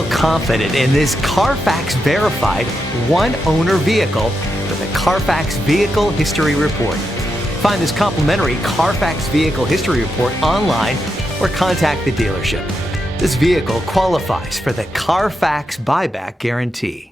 Feel confident in this Carfax verified one-owner vehicle with a Carfax Vehicle History Report. Find this complimentary Carfax Vehicle History Report online or contact the dealership. This vehicle qualifies for the Carfax Buyback Guarantee.